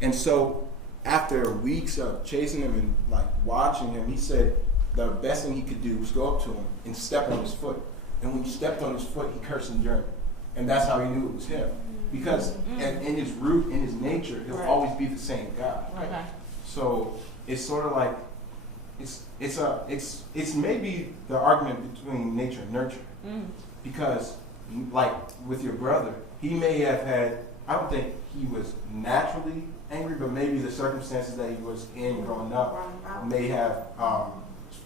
And so after weeks of chasing him and like watching him, he said the best thing he could do was go up to him and step on his foot. And when he stepped on his foot, he cursed in German. And that's how he knew it was him. Because in his root, in his nature, he'll always be the same God. Okay. So it's sort of like, it's maybe the argument between nature and nurture. Because like with your brother, he may have had, I don't think he was naturally angry, but maybe the circumstances that he was in growing up may have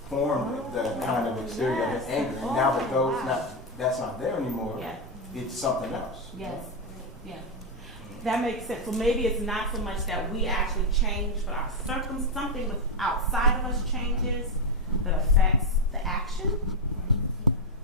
formed the kind of exterior of anger. And now that that's not there anymore, it's something else. Yes. Yeah. That makes sense. So maybe it's not so much that we actually change, but our something outside of us changes that affects the action.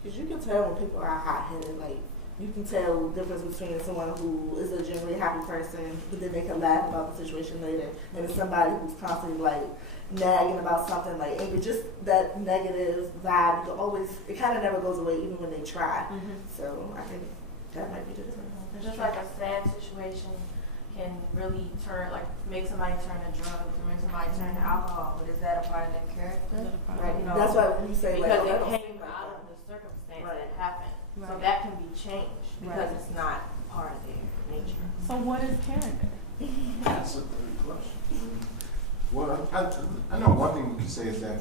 Because you can tell when people are hot-headed, like, you can tell the difference between someone who is a generally happy person, but then they can laugh about the situation later, and somebody who's constantly, like, nagging about something, like, angry. Just that negative vibe, it kind of never goes away, even when they try. So I think that might be the difference. It's just like a sad situation can really make somebody turn to drugs or make somebody turn to alcohol, but is that a part of their character? Right. You know, that's why you say, like, because it came out of the circumstance that happened. Right. So that can be changed because it's not part of their nature. So what is character? That's a great question. Well, I know one thing we can say is that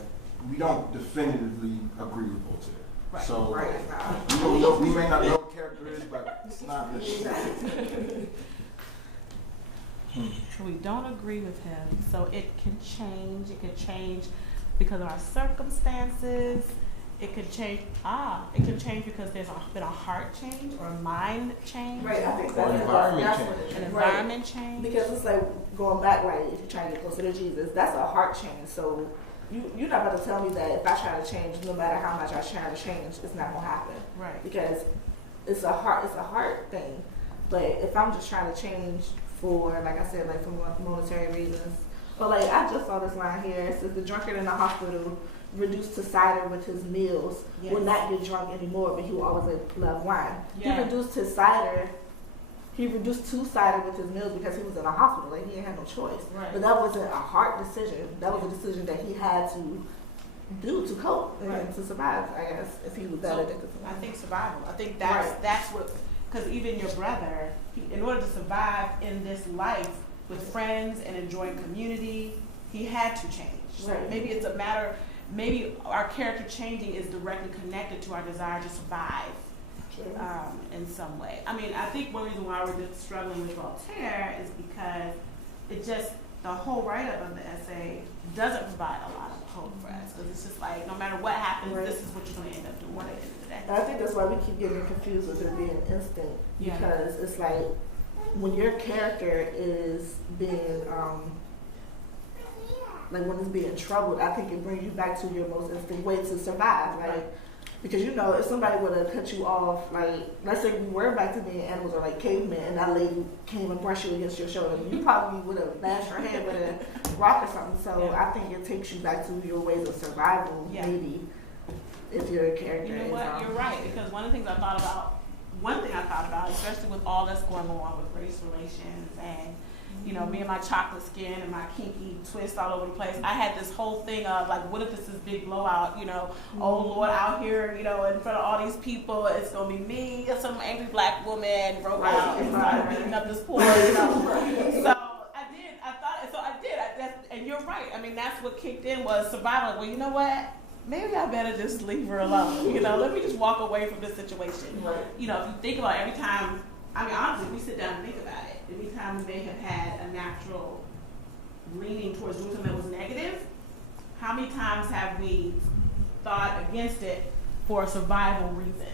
we don't definitively agree with Voltaire. Right. So we may not know what character is, but it's not this. So we don't agree with him. So it can change. It could change because of our circumstances. It could change. It could change because there's been a heart change or a mind change. Right. I think Or environment change. An environment change. Because it's like going back, right? If you're trying to get closer to Jesus, that's a heart change. So you're not about to tell me that if I try to change, no matter how much I try to change, it's not gonna happen. Right. Because it's a heart thing. But if I'm just trying to change for, like I said, like for monetary reasons, but like I just saw this line here. It says the drunkard in the hospital reduced to cider with his meals will not get drunk anymore, but he will always love wine. Yeah. He reduced to cider with his meals because he was in a hospital. Like he didn't have no choice. Right. But that wasn't a hard decision. That was a decision that he had to do to cope and to survive, I guess, if he was that addicted to wine. I think survival. I think that's what, because even your brother, in order to survive in this life with friends and enjoying community, he had to change. So maybe it's a matter, maybe our character changing is directly connected to our desire to survive in some way. I mean, I think one reason why we're just struggling with Voltaire is because it just, the whole write-up of the essay doesn't provide a lot of hope for us. Because it's just like, no matter what happens, this is what you're going to end up doing at the end of the day. I think that's why we keep getting confused with it being instinct. Because it's like, when your character is being, like when it's being troubled, I think it brings you back to your most instinct way to survive. Like, because you know, if somebody would have cut you off, like, let's say we were back to being animals or like cavemen, and that lady came and brushed you against your shoulder, you probably would have bashed her head with a rock or something. So I think it takes you back to your ways of survival, maybe, if your character is. You know what? You're right, because one thing I thought about, especially with all that's going on with race relations and, you know, me and my chocolate skin and my kinky twist all over the place, I had this whole thing of like, what if this is big blowout, you know, oh Lord, out here, you know, in front of all these people, it's going to be me, some angry black woman broke out and started beating up this poor, you know. And you're right. I mean, that's what kicked in was survival. Well, you know what? Maybe I better just leave her alone. You know, let me just walk away from this situation. Right. You know, if you think about every time, I mean, honestly, if we sit down and think about it, every time we may have had a natural leaning towards doing something that was negative, how many times have we thought against it for a survival reason?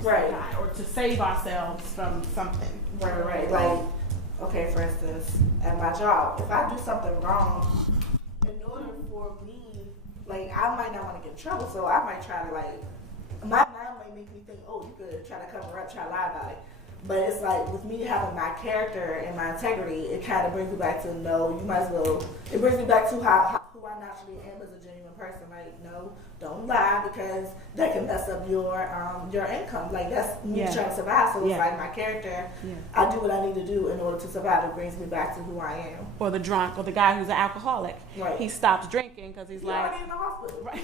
Right. Or to save ourselves from something. Right. Like, okay, for instance, at my job, if I do something wrong, in order for me, like, I might not want to get in trouble, so I might try to, like, my mind might make me think, oh, you could try to cover up, try to lie about it. But it's like, with me having my character and my integrity, it kind of brings me back to, no, you might as well, it brings me back to who I I naturally am as a genuine person. Like, no, don't lie because that can mess up your income. Like, that's me trying to survive. So it's like my character. Yeah. I do what I need to do in order to survive. It brings me back to who I am. Or the drunk, or the guy who's an alcoholic. Right. He stops drinking because he's like. Already in the hospital. Right.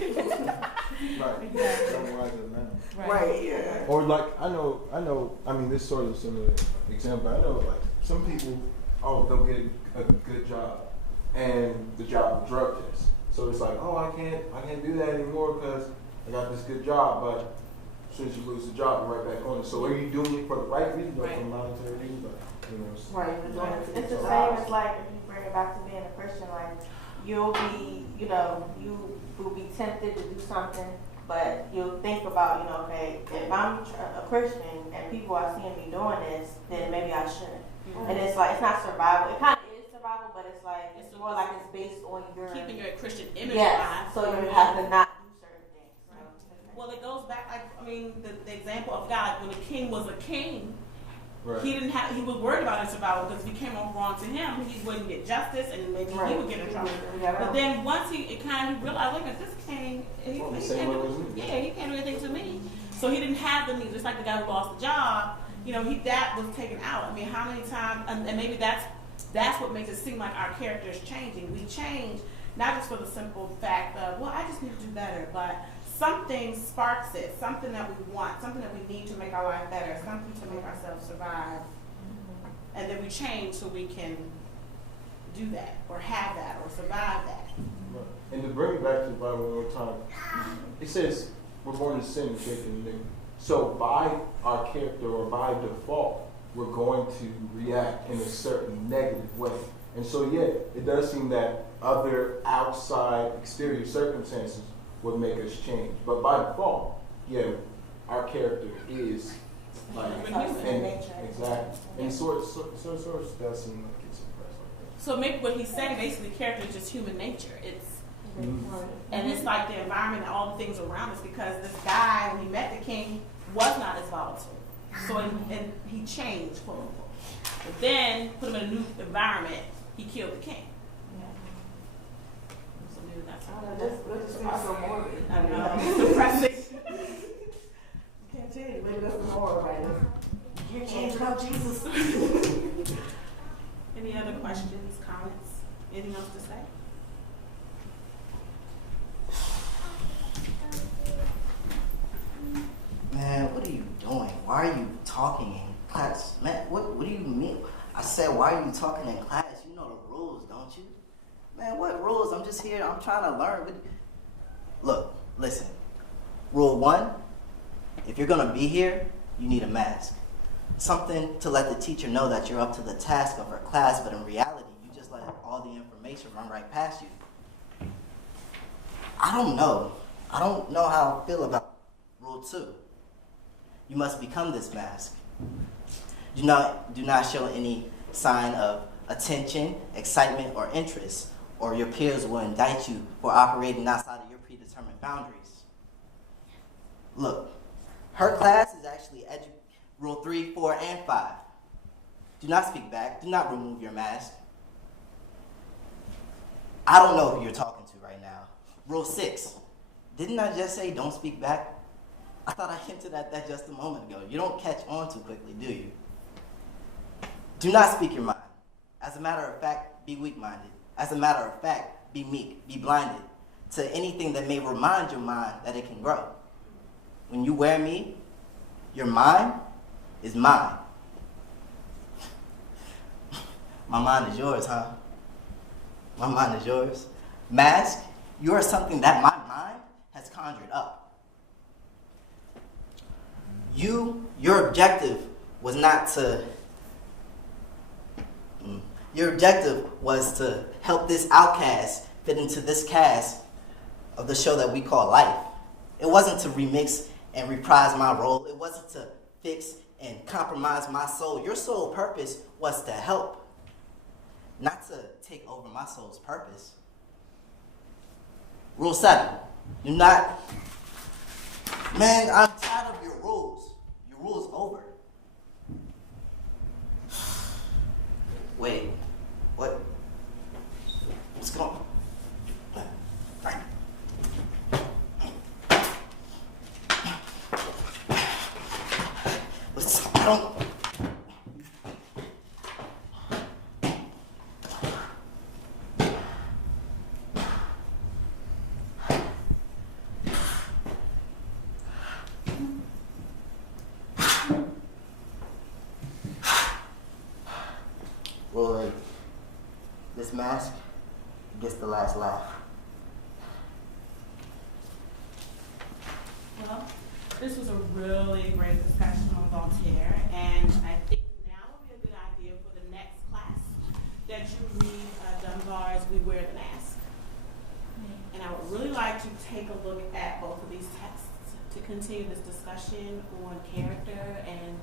Right. Yeah. Or like I know. I mean, this sort of similar example. I know like some people. They'll get a good job, and the job is drug test. So it's like, I can't do that anymore because I got this good job. But as soon as you lose the job, you're right back on it. So are you doing it for the right reason, or for monetary reasons? Right. It's the same as like if you bring it back to being a Christian, like you'll be, you will be tempted to do something, but you'll think about, okay, if I'm a Christian and people are seeing me doing this, then maybe I shouldn't. Mm-hmm. And it's like, it's not survival. It kind of is survival, but it's like, it's more like it's based on your... Keeping your Christian image alive. So you have to not do certain things. Right? Well, it goes back, the example of God, when the king was a king, right. He was worried about his survival because if he came over wrong to him, he wouldn't get justice and maybe he would get in trouble. But then once he realized, look at this king, he can't do anything to me. So he didn't have the needs. Just like the guy who lost the job, that was taken out. I mean, how many times, and maybe that's what makes it seem like our character is changing. We change, not just for the simple fact of, I just need to do better, but something sparks it, something that we want, something that we need to make our life better, something to make ourselves survive. Mm-hmm. And then we change so we can do that, or have that, or survive that. Right. And to bring it back to the Bible one more time, it says we're born to sin and shape in the name. So by our character or by default, we're going to react in a certain negative way. And so, it does seem that other outside exterior circumstances would make us change. But by default, our character is like exactly. And sort of does seem like it's suppressed like that. So maybe what he's saying, basically, character is just human nature. And it's like the environment and all the things around us, because this guy, when he met the king, was not as volatile. So and he changed, quote unquote. But then, put him in a new environment, he killed the king. So maybe that's Let's just so morbid. I know. It's depressing. You can't change. Maybe that's the moral right now. You can't change without Jesus. Any other questions, comments? Anything else to say? Man, what are you doing? Why are you talking in class? Man, what do you mean? I said, why are you talking in class? You know the rules, don't you? Man, what rules? I'm just here. I'm trying to learn. Look, listen. Rule 1, if you're going to be here, you need a mask. Something to let the teacher know that you're up to the task of her class, but in reality, you just let all the information run right past you. I don't know how I feel about Rule 2. You must become this mask. Do not show any sign of attention, excitement, or interest, or your peers will indict you for operating outside of your predetermined boundaries. Look, her class is actually Rule 3, 4, and 5. Do not speak back. Do not remove your mask. I don't know who you're talking to right now. Rule 6. Didn't I just say don't speak back? I thought I hinted at that just a moment ago. You don't catch on too quickly, do you? Do not speak your mind. As a matter of fact, be weak-minded. As a matter of fact, be meek, be blinded to anything that may remind your mind that it can grow. When you wear me, your mind is mine. My mind is yours, huh? My mind is yours. Mask, you are something that my mind has conjured up. Your objective was not to... Your objective was to help this outcast fit into this cast of the show that we call life. It wasn't to remix and reprise my role. It wasn't to fix and compromise my soul. Your sole purpose was to help, not to take over my soul's purpose. Rule 7, do not... Man, I'm tired of your rules. Your rule's over. Wait, what? What's going on? Boy, this mask gets the last laugh. Well, this was a really great discussion on Voltaire, and I think now would be a good idea for the next class that you read Dunbar's We Wear the Mask. And I would really like to take a look at both of these texts to continue this discussion on character and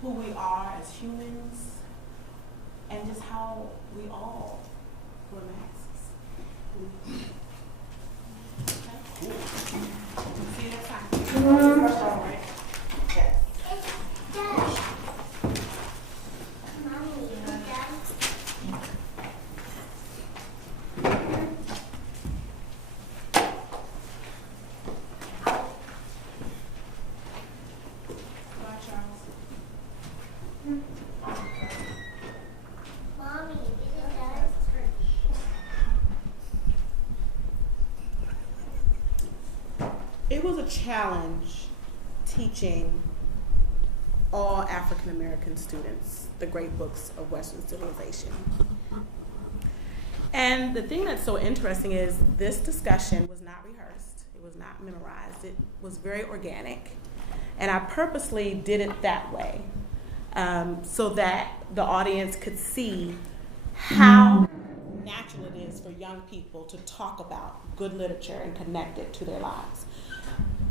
who we are as humans and just how we all wear masks. Okay? See you next time. Right? Yes. Bye, Charles. Mommy, is it It was a challenge teaching all African American students the great books of Western civilization. And the thing that's so interesting is this discussion was not rehearsed, it was not memorized, it was very organic. And I purposely did it that way so that the audience could see how natural it is for young people to talk about good literature and connect it to their lives.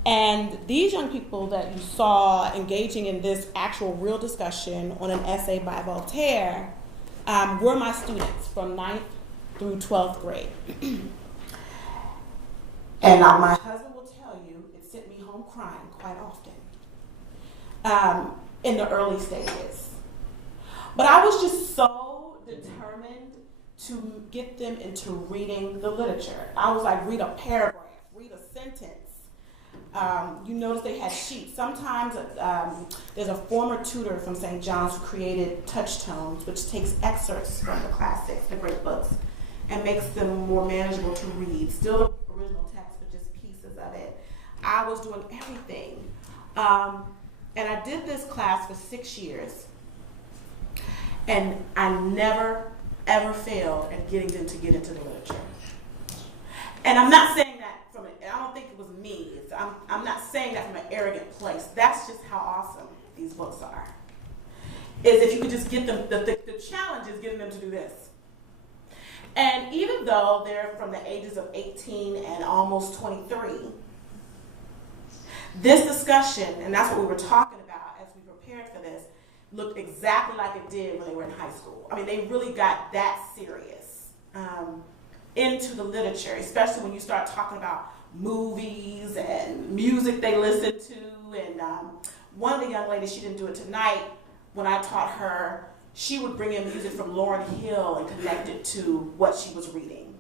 And these young people that you saw engaging in this actual real discussion on an essay by Voltaire were my students from 9th through 12th grade. And my husband will tell you it sent me home crying quite often in the early stages. But I was just so determined to get them into reading the literature. I was like, read a paragraph, read a sentence. You notice they had sheets. Sometimes there's a former tutor from St. John's who created Touchstones, which takes excerpts from the classics, the great books, and makes them more manageable to read. Still the original text, but just pieces of it. I was doing everything. And I did this class for 6 years. And I never, ever failed at getting them to get into the literature. And I'm not saying that I don't think it was me. I'm not saying that from an arrogant place. That's just how awesome these books are. Is if you could just get them, the challenge is getting them to do this. And even though they're from the ages of 18 and almost 23, this discussion, and that's what we were talking about as we prepared for this, looked exactly like it did when they were in high school. I mean, they really got that serious into the literature, especially when you start talking about movies and music they listen to. And one of the young ladies, she didn't do it tonight, when I taught her, she would bring in music from Lauryn Hill and connect it to what she was reading.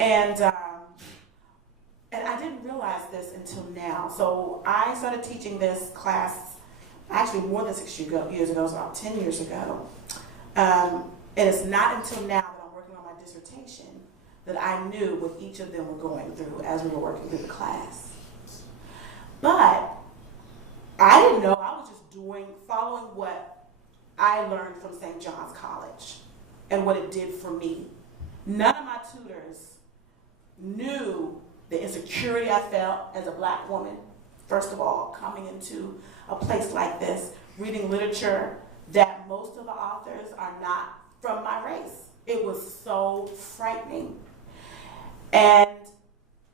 And I didn't realize this until now. So I started teaching this class actually more than 6 years ago, it was about 10 years ago. And it's not until now that I'm working on my dissertation that I knew what each of them were going through as we were working through the class. But I didn't know, I was just following what I learned from St. John's College and what it did for me. None of my tutors knew the insecurity I felt as a black woman, first of all, coming into a place like this, reading literature that most of the authors are not from my race. It was so frightening.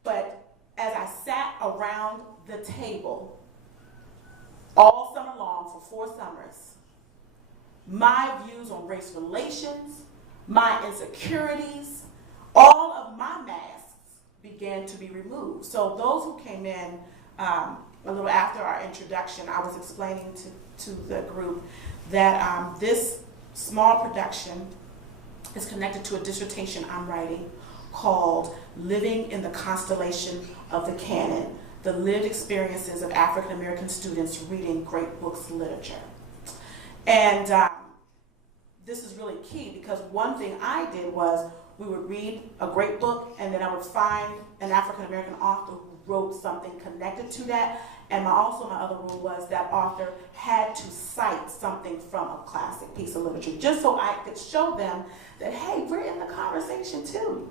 But as I sat around the table all summer long for 4 summers, my views on race relations, my insecurities, all of my masks began to be removed. So those who came in a little after our introduction, I was explaining to the group that this small production is connected to a dissertation I'm writing called Living in the Constellation of the Canon, the lived experiences of African American students reading great books of literature. And this is really key because one thing I did was we would read a great book and then I would find an African American author who wrote something connected to that. And also my other rule was that author had to cite something from a classic piece of literature, just so I could show them that, hey, we're in the conversation too.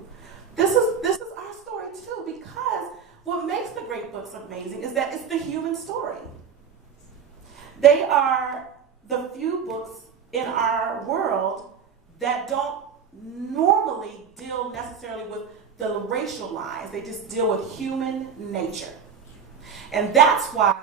This is our story too, because what makes the great books amazing is that it's the human story. They are the few books in our world that don't normally deal necessarily with the racial lines. They just deal with human nature. And that's why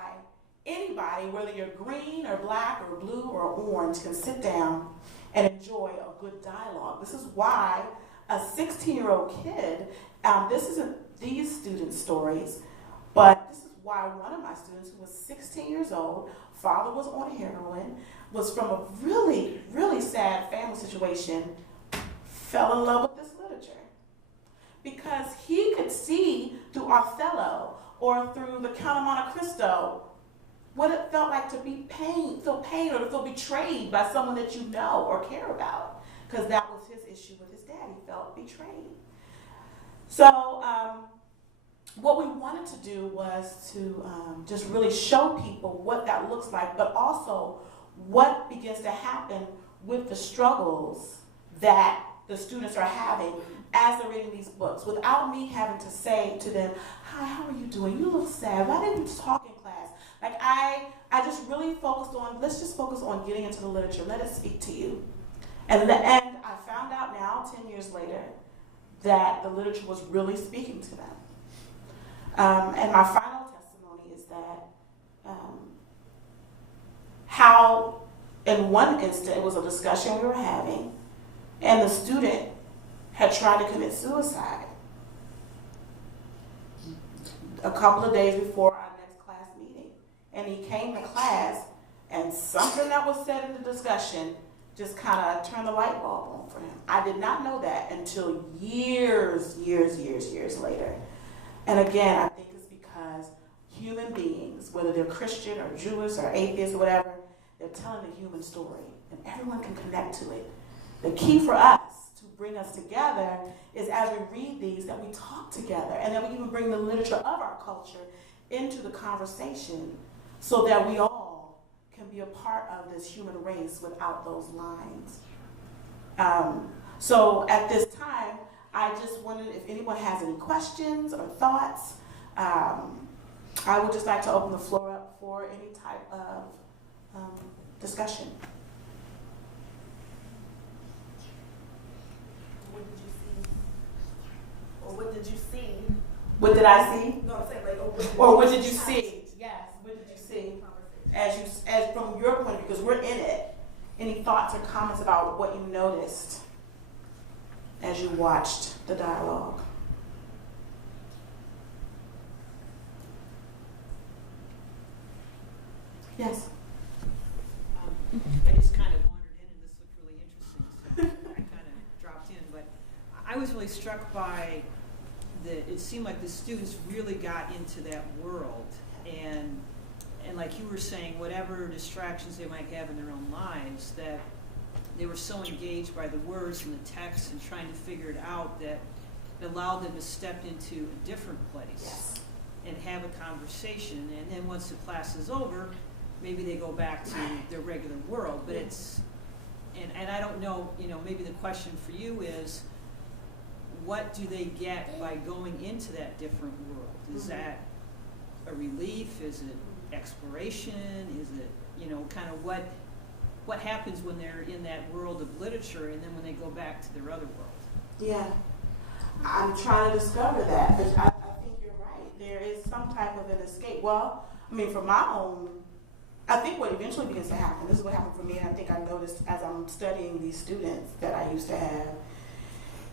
anybody, whether you're green or black or blue or orange, can sit down and enjoy a good dialogue. This is why a 16-year-old kid, this isn't these students' stories, but this is why one of my students who was 16 years old, father was on heroin, was from a really, really sad family situation, fell in love with this literature. Because he could see through Othello or through the Count of Monte Cristo what it felt like to be feel pain or to feel betrayed by someone that you know or care about. Because that was his issue with his dad. He felt betrayed. So what we wanted to do was to just really show people what that looks like, but also what begins to happen with the struggles that the students are having as they're reading these books, without me having to say to them, hi, how are you doing? You look sad. Why didn't you talk in class? Like I just really focused on, let's just focus on getting into the literature. Let it speak to you. And I found out now, 10 years later, that the literature was really speaking to them. And my final testimony is that how, in one instant, it was a discussion we were having, and the student had tried to commit suicide a couple of days before our next class meeting. And he came to class, and something that was said in the discussion just kind of turned the light bulb on for him. I did not know that until years later. And again, I think it's because human beings, whether they're Christian or Jewish or atheist or whatever, they're telling a human story, and everyone can connect to it. The key for us to bring us together is as we read these, that we talk together, and that we even bring the literature of our culture into the conversation so that we all can be a part of this human race without those lines. So at this time, I just wondered if anyone has any questions or thoughts. I would just like to open the floor up for any type of discussion. What did you see? Or what did you see? What did I see? No, I'm saying like, Or what did you see? Yes, what did you see? As from your point of view, because we're in it. Any thoughts or comments about what you noticed as you watched the dialogue? Yes. I just kind of wandered in, and this looked really interesting, so I kind of dropped in. But I was really struck by it seemed like the students really got into that world, and like you were saying, whatever distractions they might have in their own lives, that they were so engaged by the words and the text and trying to figure it out that it allowed them to step into a different place. Yes. And have a conversation, and then once the class is over, maybe they go back to their regular world. But it's, and I don't know, maybe the question for you is, what do they get by going into that different world? Is that a relief? Is it exploration? Is it, kind of what happens when they're in that world of literature, and then when they go back to their other world? Yeah, I'm trying to discover that, but I think you're right. There is some type of an escape. Well, I mean, for my own, I think what eventually begins to happen, this is what happened for me, and I think I noticed as I'm studying these students that I used to have,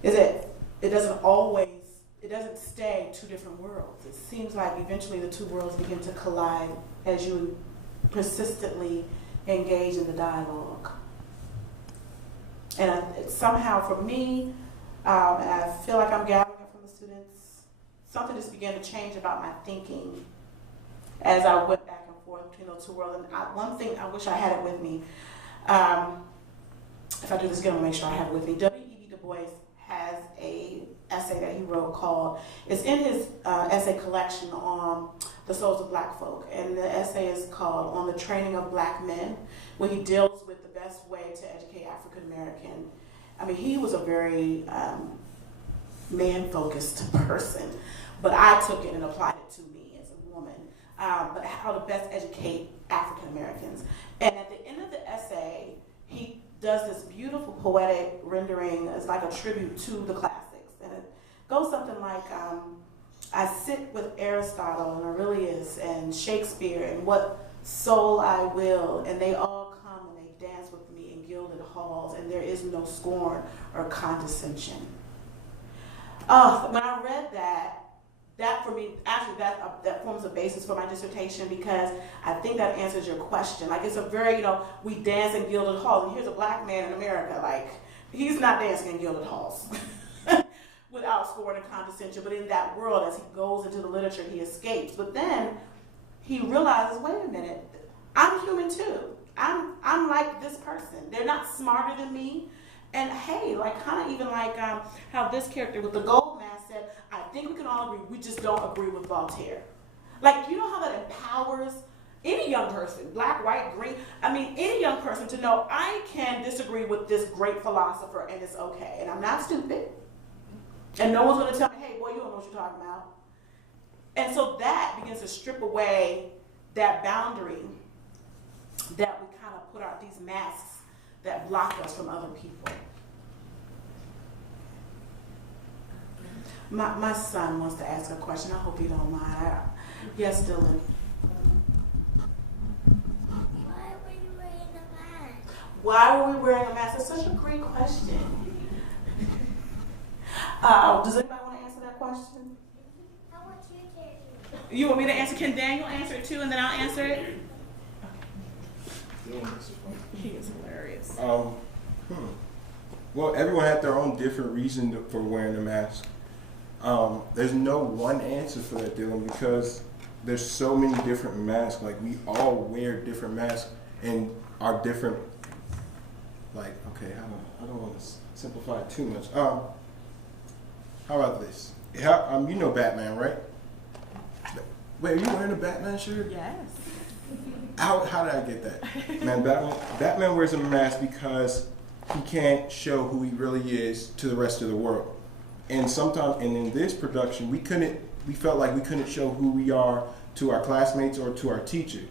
is that it doesn't stay two different worlds. It seems like eventually the two worlds begin to collide as you persistently engage in the dialogue. And somehow for me, and I feel like I'm gathering it from the students, something just began to change about my thinking as I went back and forth between those two worlds. And one thing, I wish I had it with me. If I do this again, I'll make sure I have it with me. W.E.B. Du Bois has a essay that he wrote called, it's in his essay collection on the souls of black folk. And the essay is called On the Training of Black Men, where he deals with the best way to educate African American. I mean, he was a very man-focused person, but I took it and applied it to me as a woman, but how to best educate African Americans. And at the end of the essay, he does this beautiful poetic rendering. It's like a tribute to the classics. And it goes something like, I sit with Aristotle and Aurelius and Shakespeare and what soul I will, and they all come and they dance with me in gilded halls, and there is no scorn or condescension. When I read that for me, actually that forms a basis for my dissertation, because I think that answers your question. Like, it's a very, we dance in gilded halls, and here's a black man in America, like, he's not dancing in gilded halls without scorn and condescension, but in that world, as he goes into the literature, he escapes. But then he realizes, wait a minute, I'm human too. I'm like this person. They're not smarter than me. And hey, like, kind of even like how this character with the gold mask said, I think we can all agree, we just don't agree with Voltaire. Like, you know how that empowers any young person, black, white, green, I mean, any young person to know I can disagree with this great philosopher and it's okay. And I'm not stupid. And no one's going to tell me, hey, boy, you don't know what you're talking about. And so that begins to strip away that boundary that we kind of put out, these masks that block us from other people. My son wants to ask a question. I hope you don't mind. Yes, Dylan. Why were you wearing a mask? Why were we wearing a mask? That's such a great question. Does anybody want to answer that question? I want you to. You want me to answer? Can Daniel answer it too, and then I'll answer it? He is hilarious. Well, everyone had their own different reason for wearing the mask. There's no one answer for that, Dylan, because there's so many different masks. Like, we all wear different masks and are different. Like, okay, I don't want to simplify it too much. How about this? You know Batman, right? Wait, are you wearing a Batman shirt? Yes. How did I get that? Man, Batman wears a mask because he can't show who he really is to the rest of the world. And sometimes, and in this production, we felt like we couldn't show who we are to our classmates or to our teacher.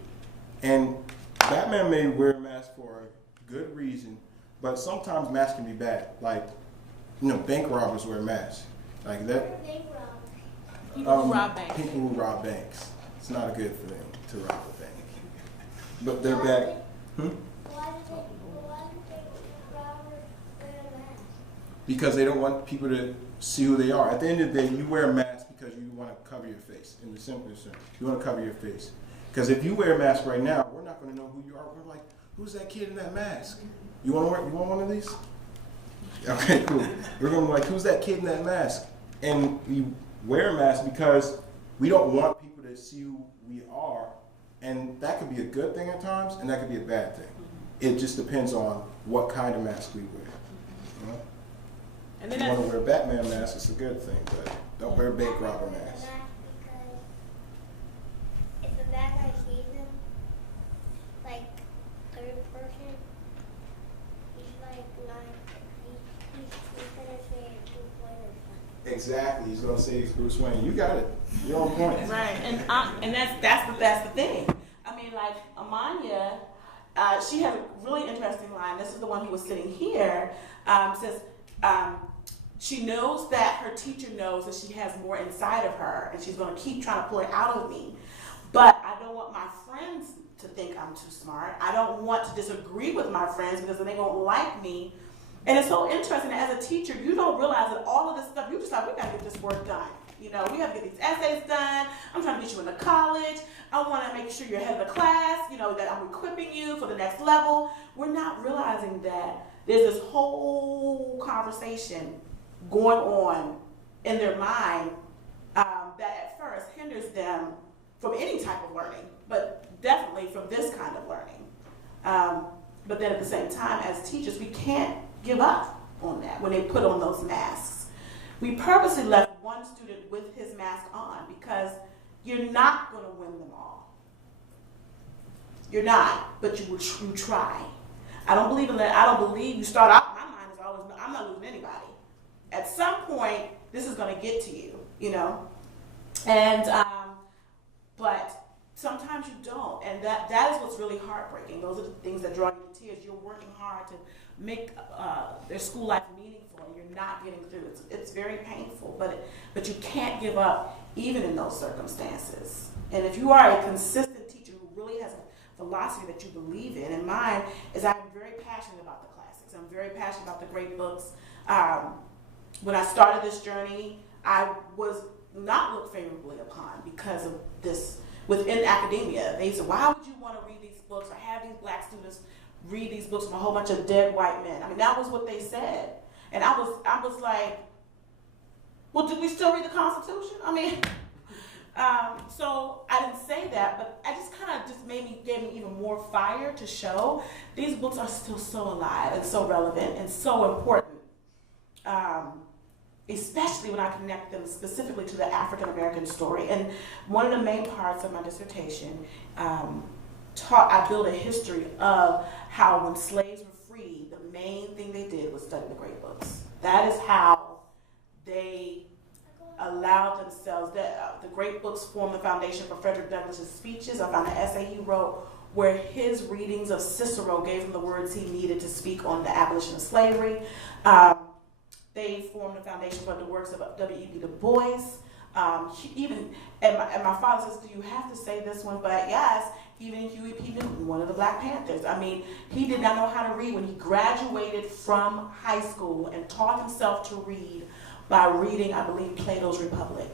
And Batman may wear a mask for a good reason, but sometimes masks can be bad. Like, bank robbers wear masks. Like that. People who rob banks. People who rob banks. It's not a good thing to rob a bank. But they're bad. Why did they robbers wear a mask? Because they don't want people to see who they are. At the end of the day, you wear a mask because you want to cover your face. In the simplest sense, you want to cover your face. Because if you wear a mask right now, we're not going to know who you are. We're like, who's that kid in that mask? You want one of these? Okay, cool. We're going to be like, who's that kid in that mask? And we wear a mask because we don't want people to see who we are. And that could be a good thing at times, and that could be a bad thing. It just depends on what kind of mask we wear. You know? And if then you want to wear a Batman mask, it's a good thing, but don't wear a bank robber mask. If a bad guy sees him, like third person, he's like he's gonna say it's Bruce Wayne or something. Exactly, he's gonna say it's Bruce Wayne. You got it. You're on point. right, and that's the thing. I mean, like Amanya, she has a really interesting line. This is the one who was sitting here. Says. She knows that her teacher knows that she has more inside of her, and she's going to keep trying to pull it out of me. But I don't want my friends to think I'm too smart. I don't want to disagree with my friends because then they won't like me. And it's so interesting that as a teacher, you don't realize that all of this stuff, you just like, we got to get this work done. We got to get these essays done. I'm trying to get you into college. I want to make sure you're ahead of the class, that I'm equipping you for the next level. We're not realizing that there's this whole conversation going on in their mind that at first hinders them from any type of learning, but definitely from this kind of learning. But then at the same time, as teachers, we can't give up on that when they put on those masks. We purposely left one student with his mask on because you're not going to win them all. You're not, but you try. I don't believe in that. I don't believe you start out. My mind is always, I'm not losing anybody. At some point, this is going to get to you, you know. And but sometimes you don't, and that is what's really heartbreaking. Those are the things that draw you to tears. You're working hard to make their school life meaningful, and you're not getting through. It's very painful, but you can't give up even in those circumstances. And if you are a consistent teacher who really has a philosophy that you believe in, and mine is I'm very passionate about the classics. I'm very passionate about the great books. When I started this journey, I was not looked favorably upon because of this. Within academia, they said, why would you want to read these books or have these black students read these books from a whole bunch of dead white men? I mean, that was what they said. And I was like, well, do we still read the Constitution? I mean, so I didn't say that, but I just kind of gave me even more fire to show these books are still so alive and so relevant and so important. Especially when I connect them specifically to the African American story. And one of the main parts of my dissertation, I built a history of how when slaves were freed, the main thing they did was study the great books. That is how they allowed themselves, the great books formed the foundation for Frederick Douglass's speeches. I found an essay he wrote where his readings of Cicero gave him the words he needed to speak on the abolition of slavery. They formed the foundation for the works of W.E.B. Du Bois. And my father says, do you have to say this one? But yes, even Huey P. Newton, one of the Black Panthers. I mean, he did not know how to read when he graduated from high school and taught himself to read by reading, I believe, Plato's Republic.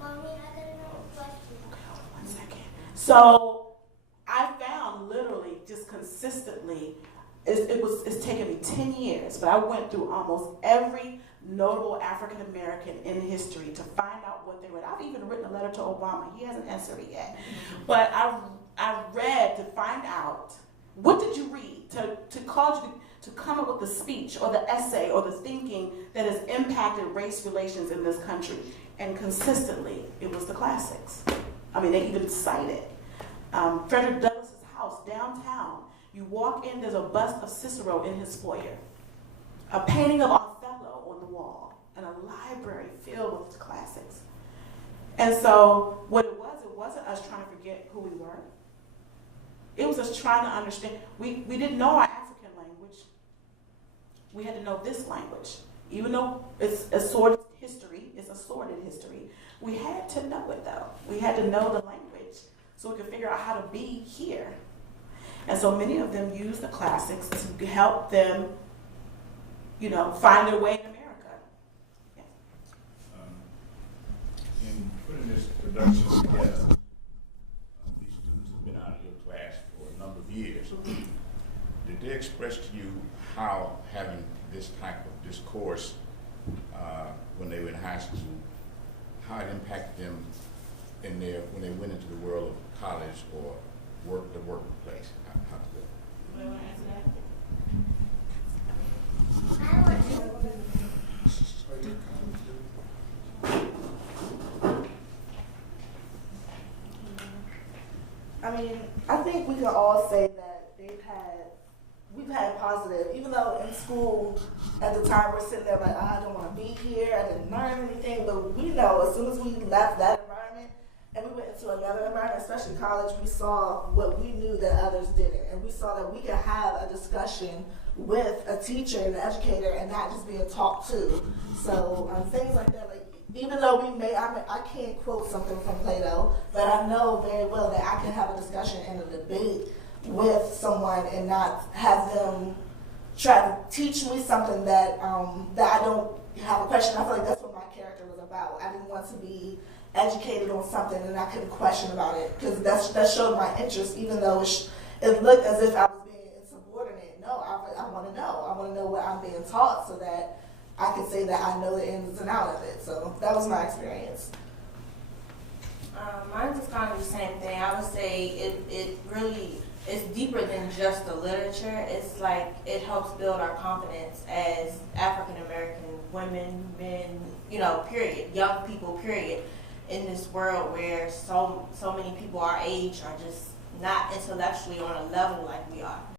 Mommy, I got another question. Okay, hold on 1 second. So I found literally just consistently, it's taken me 10 years, but I went through almost every notable African American in history to find out what they read. I've even written a letter to Obama. He hasn't answered it yet. But I read to find out, what did you read to cause you to come up with the speech or the essay or the thinking that has impacted race relations in this country? And consistently, it was the classics. I mean, they even cite it. Frederick Douglass's house downtown. You walk in, there's a bust of Cicero in his foyer, a painting of Othello on the wall, and a library filled with classics. And so what it wasn't us trying to forget who we were. It was us trying to understand. We didn't know our African language. We had to know this language. Even though it's a sordid history, we had to know it though. We had to know the language so we could figure out how to be here. And so many of them use the classics to help them, find their way in America. Yeah. In putting this production together, these students have been out of your class for a number of years. Did they express to you how having this type of discourse when they were in high school, how it impacted them when they went into the world of college or the workplace? How to do it? You want to answer that? I mean, I think we can all say that we've had positive, even though in school at the time we're sitting there like, I don't want to be here, I didn't learn anything, but we know as soon as we left that environment and we went into another environment, especially college, we saw what we knew that others didn't, and we saw that we could have a discussion with a teacher and an educator and not just being talked to. So things like that, like even though I can't quote something from Plato, but I know very well that I can have a discussion and a debate with someone and not have them try to teach me something that I don't have a question. I feel like that's what my character was about. I didn't want to be educated on something and I couldn't question about it because that showed my interest, even though it looked as if I was being insubordinate. No, I want to know. I want to know what I'm being taught so that I can say that I know the ins and outs of it. So that was my experience. Mine's is kind of the same thing. I would say it really it's deeper than just the literature. It's like it helps build our confidence as African American women, men, you know, period, young people, period, in this world where so many people our age are just not intellectually on a level like we are.